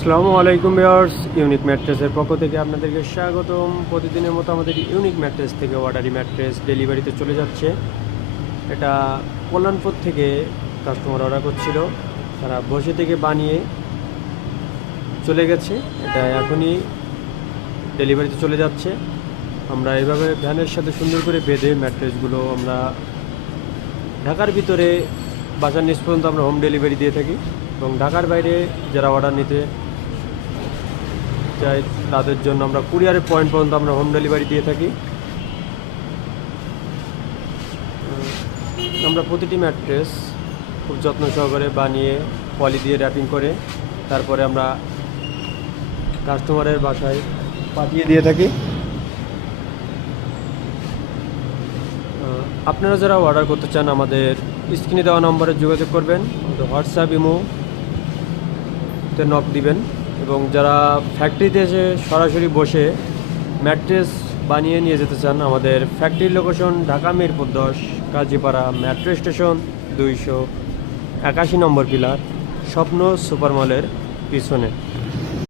আসসালামু আলাইকুম viewers, unique ম্যাট্রেসের পক্ষ থেকে আপনাদেরকে স্বাগতম। প্রতিদিনের মতো আমাদের ইউনিক ম্যাট্রেস থেকে অর্ডারি ম্যাট্রেস ডেলিভারিতে চলে যাচ্ছে। এটা কল্যাণপুর থেকে কাস্টমার অর্ডার করছিল, তারা বসে থেকে বানিয়ে চলে গেছে। এটা এখনই ডেলিভারিতে চলে যাচ্ছে। আমরা এভাবে ভ্যানের সাথে সুন্দর করে বেঁধে ম্যাট্রেসগুলো আমরা ঢাকার ভিতরে বাসার নিচ পর্যন্ত আমরা হোম ডেলিভারি দিয়ে থাকি, এবং ঢাকার বাইরে যারা অর্ডার নিতে চাই তাদের জন্য আমরা কুরিয়ারের পয়েন্ট পর্যন্ত আমরা হোম ডেলিভারি দিয়ে থাকি। আমরা প্রতিটি ম্যাট্রেস খুব যত্ন সহকারে বানিয়ে পলি দিয়ে র্যাপিং করে তারপরে আমরা কাস্টমারের বাসায় পাঠিয়ে দিয়ে থাকি। আপনারা যারা অর্ডার করতে চান আমাদের স্ক্রিনে দেওয়া নম্বরে যোগাযোগ করবেন, আমাদের হোয়াটসঅ্যাপ ইমোতে নক দিবেন। এবং যারা ফ্যাক্টরিতে এসে সরাসরি বসে ম্যাট্রেস বানিয়ে নিয়ে যেতে চান, আমাদের ফ্যাক্টরির location Dhaka Mirpur 10 Kazipara metro station 281 নম্বর পিলার, স্বপ্ন সুপার মলের পিছনে।